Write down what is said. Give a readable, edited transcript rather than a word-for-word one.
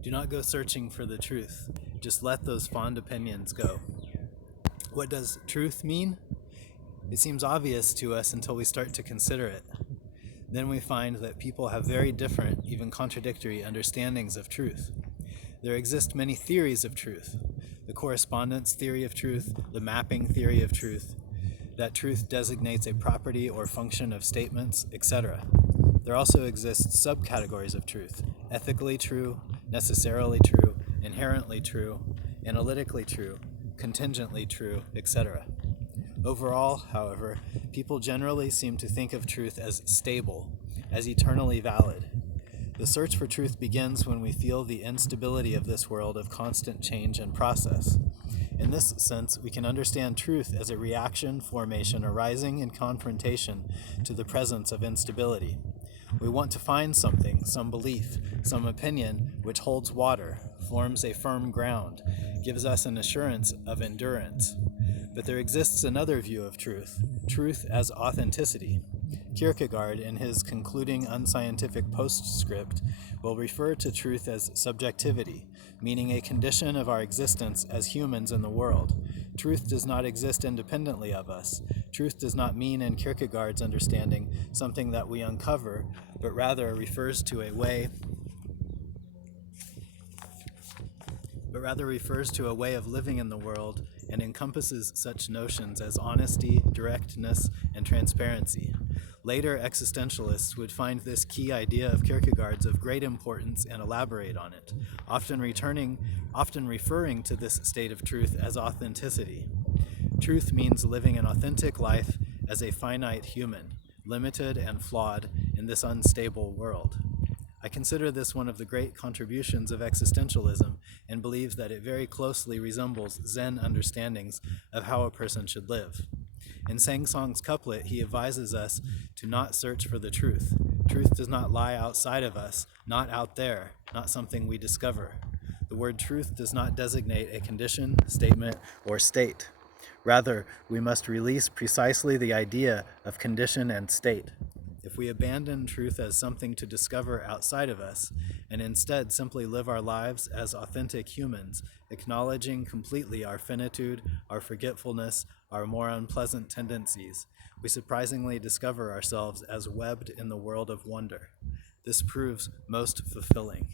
Do not go searching for the truth. Just let those fond opinions go. What does truth mean? It seems obvious to us until we start to consider it. Then we find that people have very different, even contradictory, understandings of truth. There exist many theories of truth: the correspondence theory of truth, the mapping theory of truth, that truth designates a property or function of statements, etc. There also exist subcategories of truth: ethically true, necessarily true, inherently true, analytically true, contingently true, etc. Overall, however, people generally seem to think of truth as stable, as eternally valid. The search for truth begins when we feel the instability of this world of constant change and process. In this sense, we can understand truth as a reaction formation arising in confrontation to the presence of instability. We want to find something, some belief, some opinion which holds water, forms a firm ground, gives us an assurance of endurance. But there exists another view of truth, truth as authenticity. Kierkegaard, in his concluding unscientific postscript, will refer to truth as subjectivity, meaning a condition of our existence as humans in the world. Truth does not exist independently of us. Truth does not mean, in Kierkegaard's understanding, something that we uncover, but rather refers to a way of living in the world, and encompasses such notions as honesty, directness, and transparency. Later existentialists would find this key idea of Kierkegaard's of great importance and elaborate on it, often referring to this state of truth as authenticity. Truth means living an authentic life as a finite human, limited and flawed in this unstable world. I consider this one of the great contributions of existentialism and believe that it very closely resembles Zen understandings of how a person should live. In Sangsong's couplet, he advises us to not search for the truth. Truth does not lie outside of us, not out there, not something we discover. The word truth does not designate a condition, statement, or state. Rather, we must release precisely the idea of condition and state. If we abandon truth as something to discover outside of us, and instead simply live our lives as authentic humans, acknowledging completely our finitude, our forgetfulness, our more unpleasant tendencies, we surprisingly discover ourselves as webbed in the world of wonder. This proves most fulfilling.